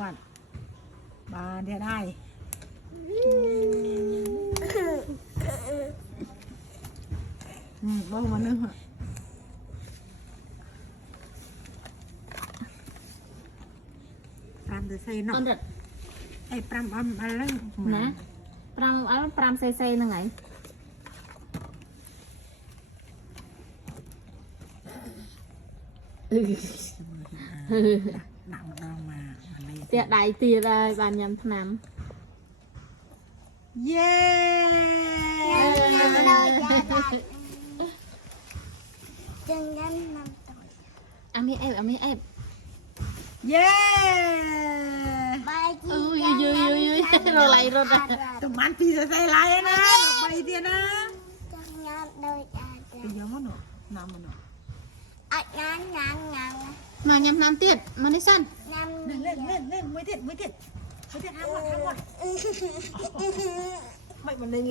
วดบาเดียได้บ้ามานึ่งเหรอปรามจะใส่หน่อยไอ้ปรามอะไรนะปรามปรามใส่ๆนั่งไงหนังเรามาเตียได้ตีได้บานยำน้ำเย้จังงั้นนำต่อเอาไม่เอฟเย้ใบจียืยเราไล่รถอะ ต้องมันพี่จะใส่ลายนะใบเดียวนะจังงั้นโดยอาจารย์ เดี๋ยวมันหนูน้ำมันหนู งั้น มายำน้ำเตี้ยมาดิสันน้ำเล่นไม่เด็ดห้ามว่าไม่มันเลย